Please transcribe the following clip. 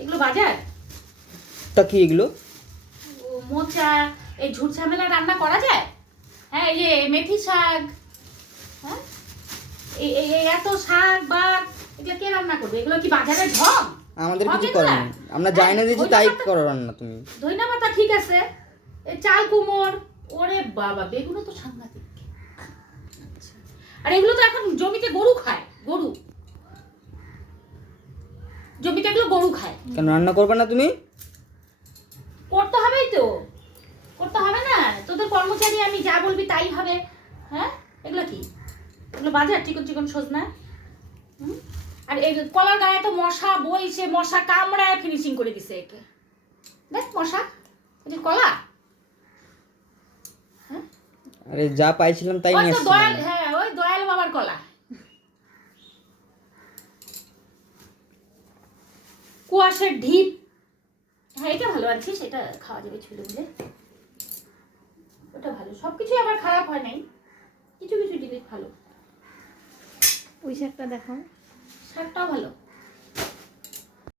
এগুলো বাজার? তা কি এগুলো? মোচা, এই ঝুট ঝামেলা রান্না করা যায়? হ্যাঁ, এই যে মেথি শাক, হ্যাঁ এই এত শাক বা এগুলো কে রান্না করবে? এগুলো কি বাজারে ঢং? আমাদের কিছু করার নেই, আমরা যাই না দিয়েছি তাই করো রান্না তুমি। ধইনা পাতা ঠিক আছে, এই চাল কুমড়, ওরে বাবা বেগুনও তো সাংঘাতিক। আর এগুলো তো এখন জমিতে গরু খায়, গরু জমিতে এগুলো গরু খায়। কেন রান্না করবে না তুমি? করতে হবেই তো, করতে হবে না? তোদের কর্মচারী, আমি যা বলবি তাই হবে। হ্যাঁ, এগুলো কি? এগুলো বাজার চিকন চিকন সজনা। আর এই কলার গায়ে তো মশা বইছে, মশা কামড়ায় ফিনিশিং করে দিছে একে। দেখ মশা, এই যে কলা। আরে যা পাইছিলাম তাই নিয়ে আসছিলাম। দয়াল, হ্যাঁ ওই দয়াল বাবার কলা। কুয়াশার ঢিপ, হ্যাঁ এটা ভালো আছিস, এটা খাওয়া যাবে ছুলে বুঝে, ওটা ভালো। সবকিছুই আবার খারাপ হয় নাই, কিছু কিছু জিনিস ভালো। ওই শাকটা দেখো, শাকটাও ভালো।